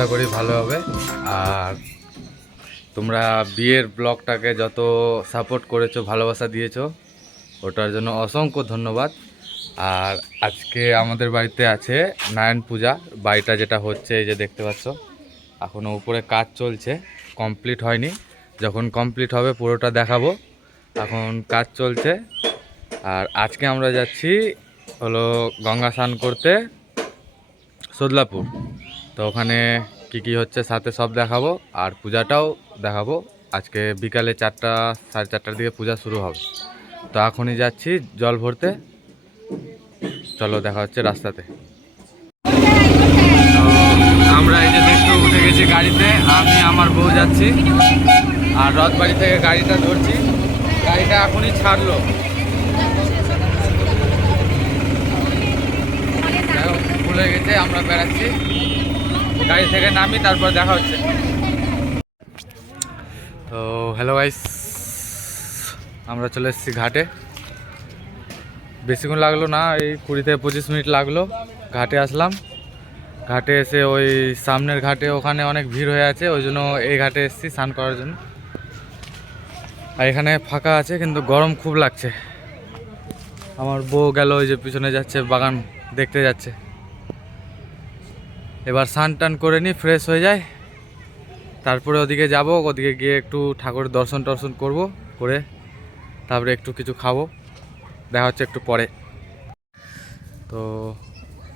আশা করি ভালো হবে। আর তোমরা বিয়ের ব্লগটাকে যত সাপোর্ট করেছো, ভালোবাসা দিয়েছো, ওটার জন্য অসংখ্য ধন্যবাদ। আর আজকে আমাদের বাড়িতে আছে নারায়ণ পূজা। বাড়িটা যেটা হচ্ছে এই যে দেখতে পাচ্ছ, এখনও উপরে কাজ চলছে, কমপ্লিট হয়নি। যখন কমপ্লিট হবে পুরোটা দেখাবো। এখন কাজ চলছে। আর আজকে আমরা যাচ্ছি হলো গঙ্গা স্নান করতে সদলাপুর। তো ওখানে কি হচ্ছে সাথে সব দেখাবো, আর পূজাটাও দেখাবো। আজকে বিকালে 4টা, 4:30টার দিকে পূজা শুরু হবে। তো এখনই যাচ্ছি জল ভরতে। চলো দেখা হচ্ছে রাস্তাতে। আমরা এই যে দেখতে উঠে গেছি গাড়িতে, আমি আমার বউ যাচ্ছি। আর রথবাড়ি থেকে গাড়িটা ধরছি, গাড়িটা এখনই ছাড়লো। ভুলে গেছে, আমরা বেড়াচ্ছি। গাড়ি থেকে নামি তারপর দেখা হচ্ছে। তো হ্যালো গাইস, আমরা চলে এসেছি ঘাটে। বেশিক্ষণ লাগলো না, এই 20 থেকে 25 মিনিট লাগলো। ঘাটে আসলাম। ঘাটে এসে ওই সামনের ঘাটে ওখানে অনেক ভিড় হয়ে আছে, ওই জন্য এই ঘাটে এসেছি স্নান করার জন্য। আর এখানে ফাঁকা আছে, কিন্তু গরম খুব লাগছে। আমার বউ গেল ওই যে পিছনে যাচ্ছে, বাগান দেখতে যাচ্ছে। এবার স্নান টান করে নিই, ফ্রেশ হয়ে যায়, তারপরে ওদিকে যাব। ওদিকে গিয়ে একটু ঠাকুরের দর্শন টর্শন করবো, করে তারপরে একটু কিছু খাবো। দেখা হচ্ছে একটু পরে। তো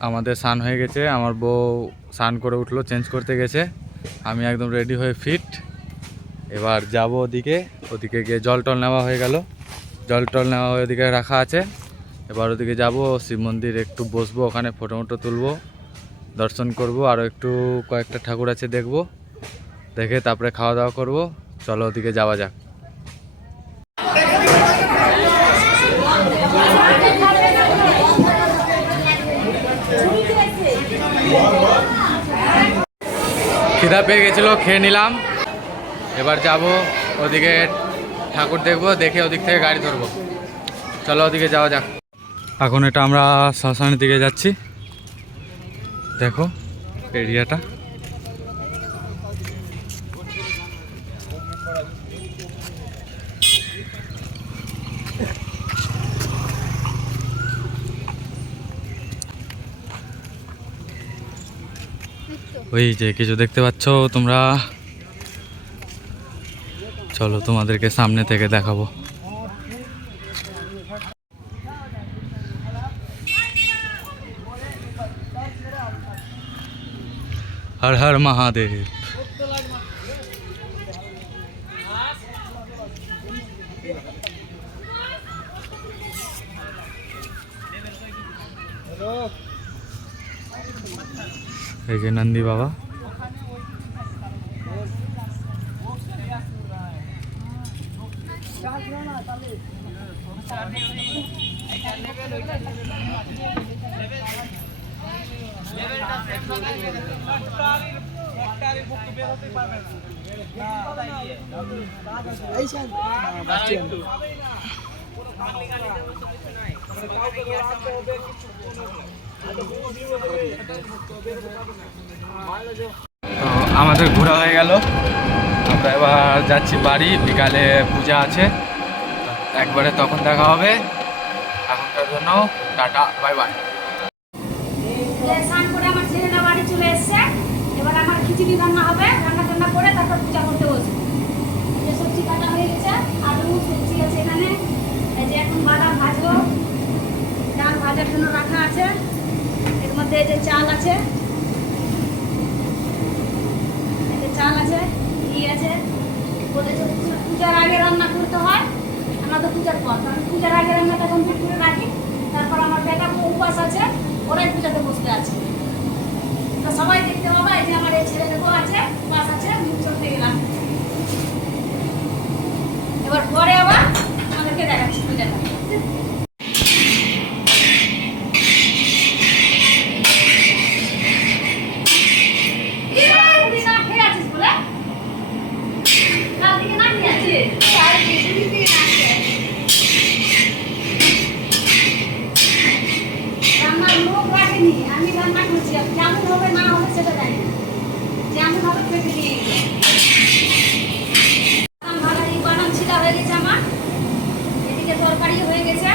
আমাদের স্নান হয়ে গেছে, আমার বউ স্নান করে উঠলো, চেঞ্জ করতে গেছে। আমি একদম রেডি হয়ে ফিট। এবার যাব ওদিকে। ওদিকে গিয়ে জল টল নেওয়া হয়ে গেল, জল টল নেওয়া হয়ে ওদিকে রাখা আছে। এবার ওদিকে যাব, শিব মন্দির একটু বসবো, ওখানে ফটো মটো তুলবো, দর্শন করব। আরও একটু কয়েকটা ঠাকুর আছে দেখব, দেখে তারপরে খাওয়া দাওয়া করব। চলো ওদিকে যাওয়া যাক। খিদা পেয়ে গেছিলো, খেয়ে নিলাম। এবার যাব ওদিকে ঠাকুর দেখবো, দেখে ওদিক থেকে গাড়ি ধরবো। চলো ওদিকে যাওয়া যাক। এখন এটা আমরা শ্মশানের দিকে যাচ্ছি। দেখো এরিয়াটা। ওই যে কিছু দেখতে পাচ্ছ তোমরা, চলো তোমাদেরকে সামনে থেকে দেখাবো। হর হর মহাদেব। এই যে নন্দী বাবা। তো আমাদের ঘোরা হয়ে গেল, আমরা এবার যাচ্ছি বাড়ি। বিকালে পূজা আছে, একবারে তখন দেখা হবে। এখনকার জন্য টাটা, বাই বাই। স্নান করে আমার ছেলেরা বাড়ি চলে এসছে। এবার আমার খিচুড়ি রান্না হবে, রান্না করে তারপর পূজা করতে বসবো। যে সবজি কাটা হয়ে গেছে, আলু সবজি আছে এখানে। এই যে এখন বাদাম ভাজবো, ডাল ভাজার জন্য রাখা আছে। এর মধ্যে এই যে চাল আছে, এই যে চাল আছে, ঘি আছে। বলেছে পূজার আগে রান্না করতে হয়, আমরা তো পূজার পর, কারণ পূজার আগে রান্নাটা কমপ্লিট করে রাখি। তারপর আমার বেটা উপবাস আছে, ওরাই পূজাতে বসতে আছে। তো সবাই দেখতে পাবা, এই যে আমার এই ছেলে দেখো আছে, উপবাস আছে, মুখ চলতে গেলাম। এবার পরে আবার আমাদেরকে দেখাচ্ছি পূজাটা। আমি রান্না করছি, কেমন হবে না হবে সেটা জানি না। যে ভাবে ফেটে দিয়ে ভালো বাদাম ছিটা হয়ে গেছে আমার। এদিকে তরকারি হয়ে গেছে,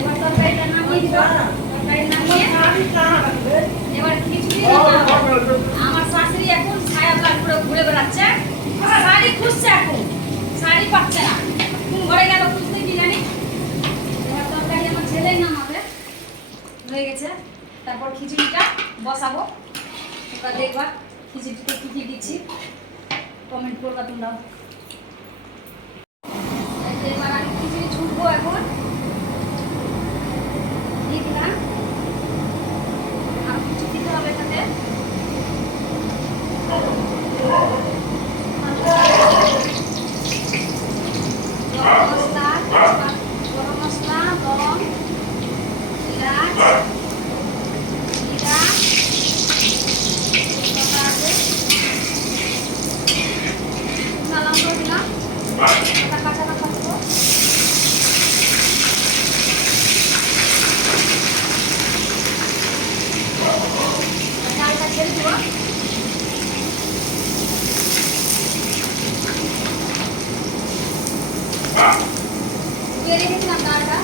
এবার তরকারিটা নামিয়ে দিব। তরকারি নামিয়ে এবার খিচুড়ি রান্না হবে। আমার শাশুড়ি এখন ছায়া ব্লাড করে ঘুরে বেড়াচ্ছে, শাড়ি খুঁজছে, এখন শাড়ি পাচ্ছে না, কোন ঘরে গেল খুঁজতে কি জানি। এবার তরকারি আমার ছেলেই নামাবে, হয়ে গেছে। তারপর খিচুড়িটা বসাবো, তোমরা দেখবা খিচুড়িতে কী কী দিচ্ছি, কমেন্ট করবা তোমরা। এবার আমি খিচুড়ি ছুটবো এখন, দিয়ে দিলাম। আর কিছু দিতে হবে এটাতে, গরম মশলা, লবণ, এলাচ, জিরা, তেজপাতা আছে, শুকনো লঙ্কা দিলাম, কাঁচা লঙ্কা দেবো। ডালটা ছেড়ে দেবো। ধুয়ে রেখেছিলাম ডালটা,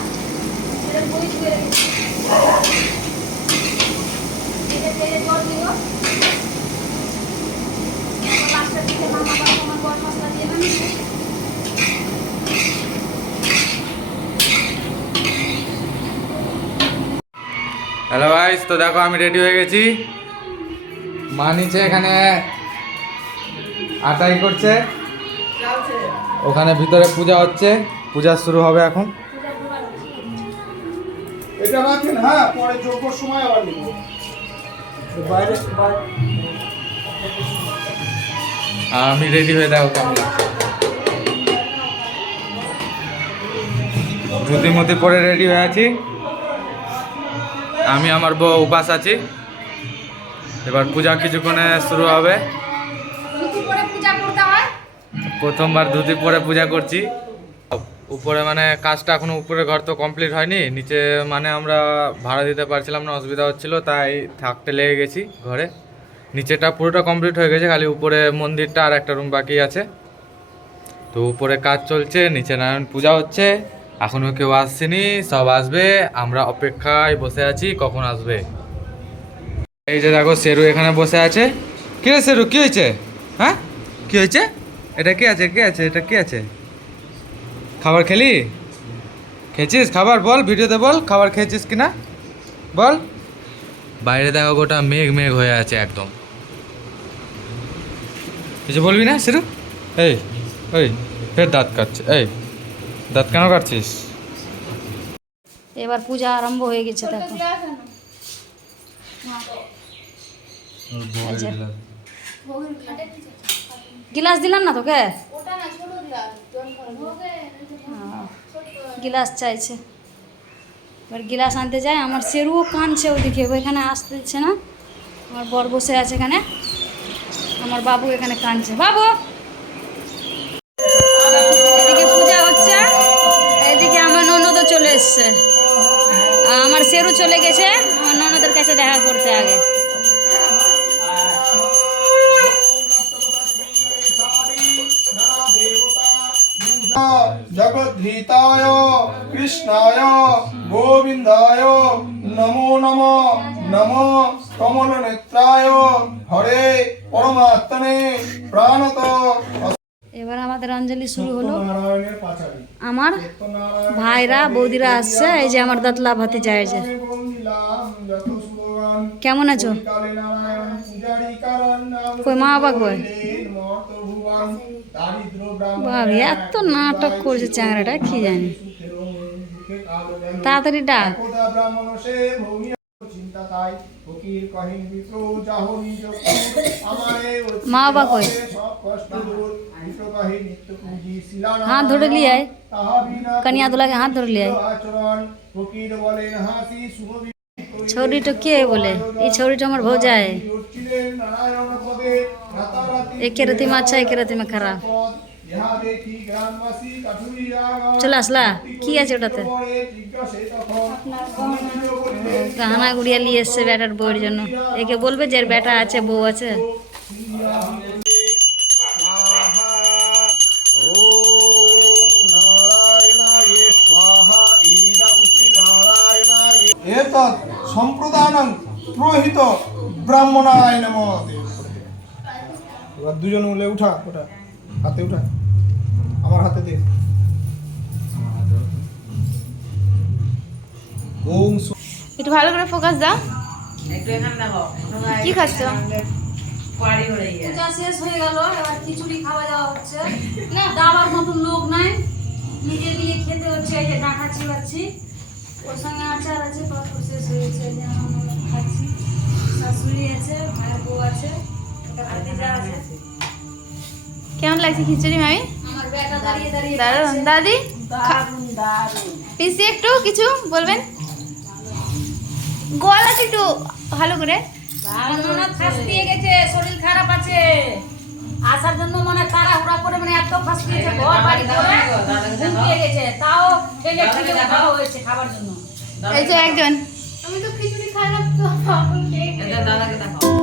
সেটা বই ধুয়ে রেখেছি। এটা তেলে জল দিব, লাস্টের দিকে নামাবার সময় গরম মশলা দিয়ে নামিয়ে। হ্যালো গাইস, তো দেখো আমি রেডি হয়ে গেছি। মা নিচে এখানে আটাই করছে, ওখানে ভিতরে পূজা হচ্ছে, পূজা শুরু হবে এখন। এটা রাখেন, হ্যাঁ, পরে যোগ্য সময় আবার নিব। বাইরে আমি রেডি হয়ে দেখো কেমন লাগছে। ধুতি মুতি পরে রেডি হয়ে আছি। আমি আমার বউ উপাস আছি। এবার পূজা কিছুক্ষণে শুরু হবে। ধুতি পরে পূজা করতে হয়। প্রথমবার ধুতি পরে পূজা করছি। উপরে মানে কাজটা এখনো উপরে ঘর তো কমপ্লিট হয়নি, নিচে মানে আমরা ভাড়া দিতে পারছিলাম না, অসুবিধা হচ্ছিল, তাই থাকতে লেগে গেছি ঘরে। নিচেটা পুরোটা কমপ্লিট হয়ে গেছে, খালি উপরে মন্দিরটা আর একটা রুম বাকি আছে। তো উপরে কাজ চলছে, নিচে নারায়ণ পূজা হচ্ছে, এখনও কেউ আসছেনি, সব আসবে, আমরা অপেক্ষায় বসে আছি কখন আসবে। এই যে দেখো শেরু এখানে বসে আছে। কি রে শেরু, কি হয়েছে? হ্যাঁ, কি হয়েছে? এটা কে আছে, কে আছে, এটা কে আছে? খাবার খেলি? খেয়েছিস খাবার? বল ভিডিওতে বল, খাবার খেয়েছিস কিনা বল। বাইরে দেখো গোটা মেঘ মেঘ হয়ে আছে একদম। কিছু বলবি না শেরু? এই ওই ফের দাঁত কাটছে, এই দাঁত কেন কাটছিস? এবার পূজা আরম্ভ হয়ে গেছে, দেখো। গিলাস দিলাম না তোকে, গিলাস চাইছে। এবার গিলাস আনতে যায়, আমার সেরুও কাঁদছে ওদিকে, ওইখানে আসতে দিচ্ছে না। আমার বর বসে আছে এখানে, আমার বাবু এখানে কাঁদছে। বাবু, এদিকে পূজা হচ্ছে, এদিকে আমার ননদও চলে এসছে। আমার সেরু চলে গেছে আমার ননদের কাছে দেখা করতে আগে। জগদ্ধিতায় কৃষ্ণায় গোবিন্দায় নমো নমো নমো কমল নেত্রায় হরে পরমাত্মনে প্রাণত। এবার আমাদের অঞ্জলি শুরু হলো। নারায়ণের পাঁচালী আমার ভাইরা বৌদিরা আসছে, এই যে আমার দাতলা ভাতিজা। এই যে কেমন আছো? কই মা বাবা কই? বাবা এত নাটক করছে চ্যাংড়াটা, কি জানি। তাড়াতাড়ি ডাক। মা বাবা কই? হাত ধরে লিয়ে আয়, কনিয়া দুলাকে হাত ধরে লিয়ে আয়। ছৌরিটা কে বলে? এই ছৌরিটা আমার ভৌজায়। একে রাতি में अच्छा একে রাতি में খারাপ। চলে আসলা, কি আছে ওটাতে? গহনা গুড়িয়া নিয়ে এসছে বেটার বউয়ের জন্য। একে বলবে যে এর বেটা আছে, বউ আছে। स्वाहा ओम नारायणाय स्वाहा इदं श्री नारायणाय एतत् সম্প্রদানং পুরোহিত ব্রাহ্মণায় নমঃ। এবার দুজন মিলে উঠা ওটা হাতে উঠা আমার হাতে দে। ওম একটু ভালো করে ফোকাস দাও। কি খাচ্ছ? পূজা শেষ হয়ে গেল, এবার খিচুড়ি খাওয়া যাওয়া হচ্ছে। না দাবার মতন লোক নাই, নিজে দিয়ে খেতে হচ্ছে। এই যে ডাকা চিবাচ্ছি, ওর সঙ্গে আচার আছে, পাপড় শেষ হয়েছে, এই যে আমরা খাচ্ছি। শাশুড়ি আছে, ভাইয়ের বউ আছে, একটা ভাতিজা আছে। কেমন লাগছে খিচুড়ি মামি? আমার বেটা দাঁড়িয়ে দাঁড়িয়ে দারুন। খাচ্ছে। দাদি দারুণ দারুণ। পিসি একটু কিছু বলবেন? গলাটা একটু ভালো করে। ননদ ফাঁস দিয়ে গেছে, শরীর খারাপ আছে, আসার জন্য মনে হয় তাড়াহুড়া করে, মানে এত ফাঁস দিয়েছে ঘর বাড়ি করে ঘুম দিয়ে গেছে, তাও ঠেলে ঠেলে ভালো হয়েছে খাবার জন্য। এই যে একজন, আমি তো খিচুড়ি খাই না তো। দাদাকে দেখো।